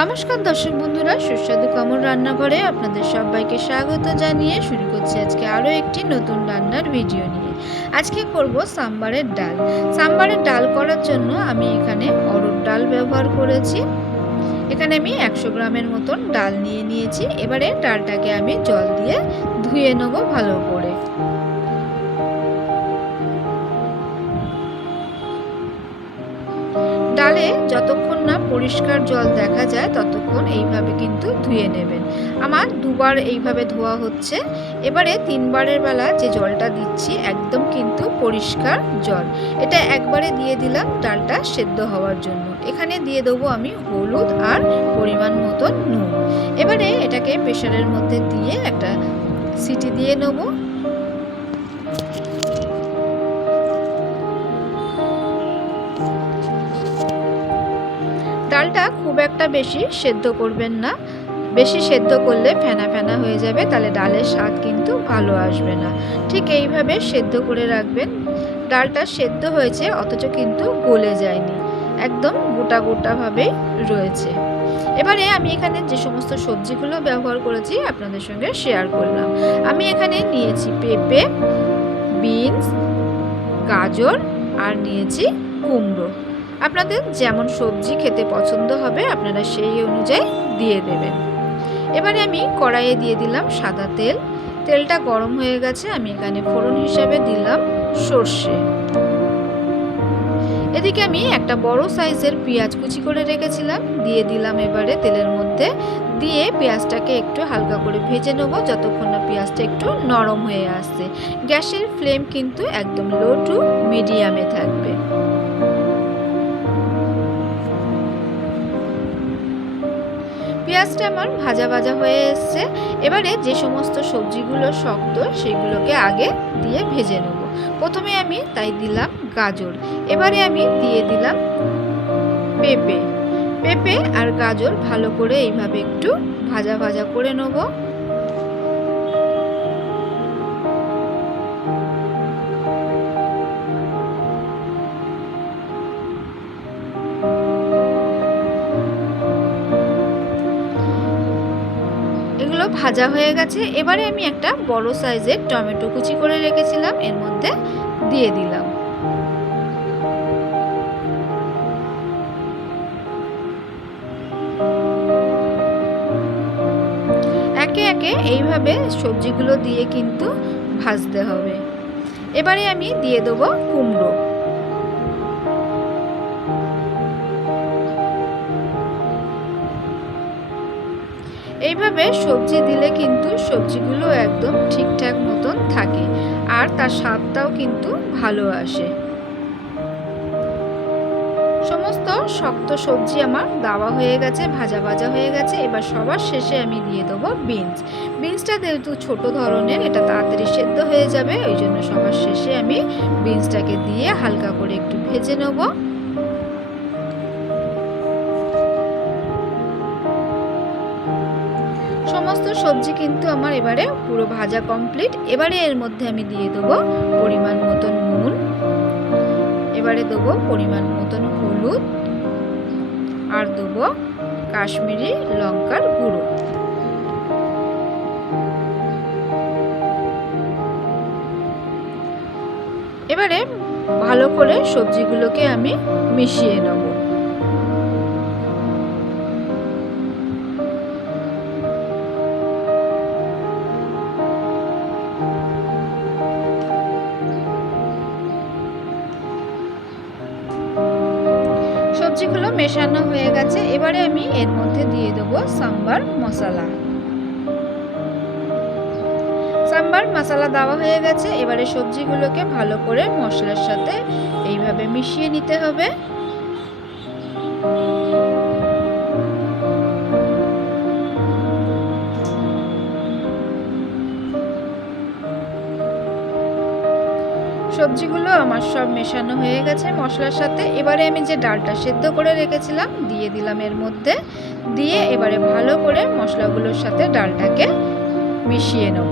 নমস্কার দর্শক বন্ধুরা, সুস্বাদু কমল রান্নাঘরে আপনাদের সবাইকে স্বাগত জানিয়ে শুরু করছি আজকে আরও একটি নতুন রান্নার ভিডিও নিয়ে। আজকে করব সাম্বারের ডাল। সাম্বারের ডাল করার জন্য আমি এখানে অরড় ডাল ব্যবহার করেছি। এখানে আমি একশো গ্রামের মতন ডাল নিয়ে নিয়েছি। এবারে ডালটাকে আমি জল দিয়ে ধুয়ে নেব ভালো করে। ডালে যতক্ষণ না পরিষ্কার জল দেখা যায়, ততক্ষণ এইভাবে কিন্তু ধুয়ে নেবেন। আমার দুবার এইভাবে ধোয়া হচ্ছে। এবারে তিনবারের বেলা যে জলটা দিচ্ছি, একদম কিন্তু পরিষ্কার জল। এটা একবারে দিয়ে দিলাম ডালটা সেদ্ধ হওয়ার জন্য। এখানে দিয়ে দেবো আমি হলুদ আর পরিমাণ মতন নুন। এবারে এটাকে প্রেশারের মধ্যে দিয়ে একটা সিটি দিয়ে নেব। ডালটা খুব একটা বেশি সেদ্ধ করবেন না। বেশি সেদ্ধ করলে ফেনা ফেনা হয়ে যাবে, তাহলে ডালের স্বাদ কিন্তু ভালো আসবে না। ঠিক এইভাবে সেদ্ধ করে রাখবেন। ডালটা সেদ্ধ হয়েছে, অথচ কিন্তু গলে যায়নি। একদম গোটা গোটাভাবেই রয়েছে। এবারে আমি এখানে যে সমস্ত সবজিগুলো ব্যবহার করেছি, আপনাদের সঙ্গে শেয়ার করলাম। আমি এখানে নিয়েছি পেঁপে, বিনস, গাজর, আর নিয়েছি কুমড়ো। আপনাদের যেমন সবজি খেতে পছন্দ হবে, আপনারা সেই অনুযায়ী দিয়ে দেবেন। এবারে আমি কড়াইয়ে দিয়ে দিলাম সাদা তেল। তেলটা গরম হয়ে গেছে, আমি এখানে ফোড়ন হিসাবে দিলাম সর্ষে। এদিকে আমি একটা বড় সাইজের পেঁয়াজ কুচি করে রেখেছিলাম, দিয়ে দিলাম এবারে তেলের মধ্যে। দিয়ে পেঁয়াজটাকে একটু হালকা করে ভেজে নেব, যতক্ষণ না পেঁয়াজটা একটু নরম হয়ে আসছে। গ্যাসের ফ্লেম কিন্তু একদম লো টু মিডিয়ামে থাকবে। পেঁয়াজটা আমার ভাজা ভাজা হয়ে এসছে। এবারে যে সমস্ত সবজিগুলো শক্ত, সেগুলোকে আগে দিয়ে ভেজে নেব। প্রথমে আমি তাই দিলাম গাজর। এবারে আমি দিয়ে দিলাম পেঁপে। পেঁপে আর গাজর ভালো করে এইভাবে একটু ভাজা ভাজা করে নেব। ভাজা হয়ে গেছে। এবারে আমি একটা বড় সাইজের টমেটো কুচি করে রেখেছিলাম। এর মধ্যে দিয়ে দিলাম। একে একে এইভাবে সবজিগুলো দিয়ে কিন্তু ভাজতে হবে। এবারে আমি দিয়ে দেবো কুমড়ো। এইভাবে সবজি দিলে কিন্তু সবজিগুলো একদম ঠিকঠাক মতন থাকে আর তার স্বাদটাও কিন্তু ভালো আসে। সমস্ত শক্ত সবজি আমার দেওয়া হয়ে গেছে, ভাজা ভাজা হয়ে গেছে। এবার সবার শেষে আমি দিয়ে দেবো বিনস। বিনসটা যেহেতু ছোট ধরনের, এটা তাড়াতাড়ি সেদ্ধ হয়ে যাবে, ওই জন্য সবার শেষে আমি বিনসটাকে দিয়ে হালকা করে একটু ভেজে নেব। সমস্ত সবজি কিন্তু আমার এবারে পুরো ভাজা কমপ্লিট এবারে এর মধ্যে আমি দিয়ে দেবো পরিমাণ মতন নুন। এবারে দেবো পরিমাণ মতন হলুদ। আর দেবো কাশ্মীরি লঙ্কার গুঁড়ো। এবারে ভালো করে সবজিগুলোকে আমি মিশিয়ে নেব। সবজিগুলো মেশানো হয়ে গেছে। এবারে আমি এর মধ্যে দিয়ে দেবো সাম্বার মশলা। সাম্বার মশলা দেওয়া হয়ে গেছে। এবারে সবজিগুলোকে ভালো করে মশলার সাথে এইভাবে মিশিয়ে নিতে হবে। সবজিগুলো আমার সব মেশানো হয়ে গেছে মশলার সাথে। এবারে আমি যে ডালটা সেদ্ধ করে রেখেছিলাম, দিয়ে দিলাম এর মধ্যে। দিয়ে এবারে ভালো করে মশলাগুলোর সাথে ডালটাকে মিশিয়ে নেব।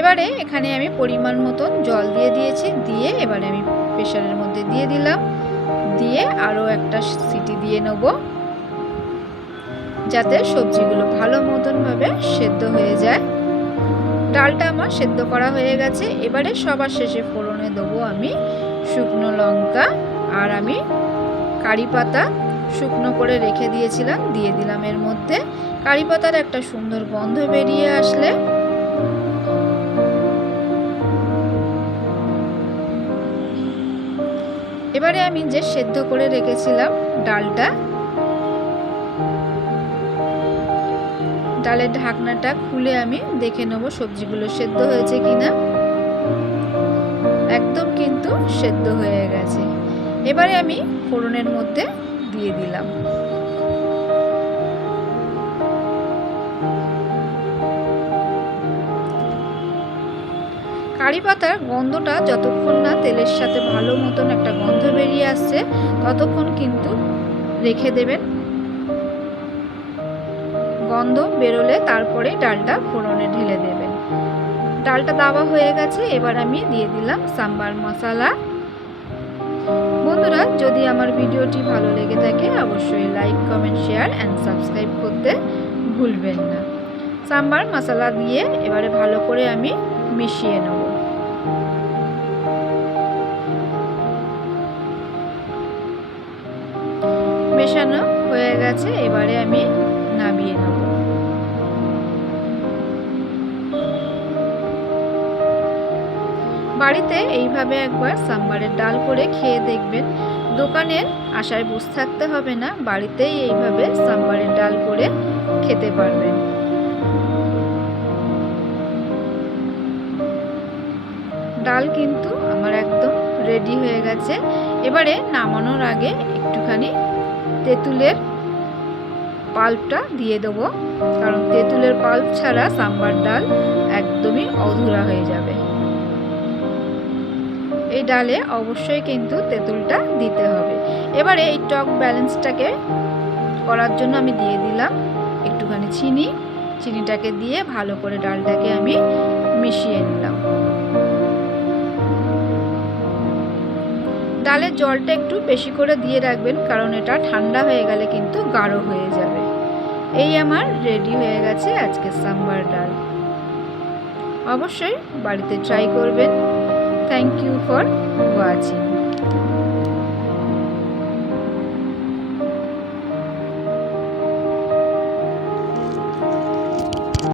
এবারে এখানে আমি পরিমাণ মতন জল দিয়ে দিয়েছি। দিয়ে এবারে আমি প্রেশারের মধ্যে দিয়ে দিলাম। দিয়ে আরও একটা সিটি দিয়ে নেব। যাতে সবজিগুলো ভালো মতনভাবে সেদ্ধ হয়ে যায়। ডালটা আমার সেদ্ধ করা হয়ে গেছে। এবারে সবার শেষে ফোড়নে দেবো আমি শুকনো লঙ্কা আর আমি কারি পাতা। শুকনো করে রেখে দিয়েছিলাম, দিয়ে দিলাম এর মধ্যে। কারি পাতার একটা সুন্দর গন্ধ বেরিয়ে আসলে। এবারে আমি যে সেদ্ধ করে রেখেছিলাম ডালটা ডালের ঢাকনাটা খুলে আমি দেখে নেব সবজিগুলো সেদ্ধ হয়েছে কিনা। একদম কিন্তু সেদ্ধ হয়ে গেছে। এবারে আমি ফোড়নের মধ্যে দিয়ে দিলাম। কারি পাতার গন্ধটা যতক্ষণ না তেলের সাথে ভালো মতন একটা গন্ধ বেরিয়ে আসছে, ততক্ষণ কিন্তু রেখে দেবেন। গন্ধ বেরোলে তারপরে ডালটা ফোড়নে ঢেলে দেবেন। ডালটা দাওয়া হয়ে গেছে, এবার আমি দিয়ে দিলাম সাম্বার মশলা। বন্ধুরা, যদি আমার ভিডিওটি ভালো লেগে থাকে, অবশ্যই like, comment, share and subscribe করতে ভুলবেন না। সাম্বার মশলা দিয়ে এবারে ভালো করে আমি মিশিয়ে নেব। মেশানো হয়ে গেছে, এবারে আমি নামিয়ে নেব। বাড়িতে এইভাবে একবার সাম্বারের ডাল করে খেয়ে দেখবেন। দোকানের আশায় বসে থাকতে হবে না, বাড়িতেই এইভাবে সাম্বারের ডাল করে খেতে পারবেন। ডাল কিন্তু আমার একদম রেডি হয়ে গেছে। এবারে নামানোর আগে একটুখানি তেঁতুলের পাল্পটা দিয়ে দেবো। কারণ তেঁতুলের পাল্প ছাড়া সাম্বার ডাল একদমই অধুরা হয়ে যাবে। এই ডালে অবশ্যই কিন্তু তেঁতুলটা দিতে হবে। এবারে এই টক ব্যালেন্সটাকে করার জন্য আমি দিয়ে দিলাম একটুখানি চিনি। চিনিটাকে দিয়ে ভালো করে ডালটাকে আমি মিশিয়ে নিলাম। ডালের জলটা একটু বেশি করে দিয়ে রাখবেন, কারণ এটা ঠান্ডা হয়ে গেলে কিন্তু গাঢ় হয়ে যাবে। এই আমার রেডি হয়ে গেছে আজকে সাম্বার ডাল। অবশ্যই বাড়িতে ট্রাই করবেন। Thank you for watching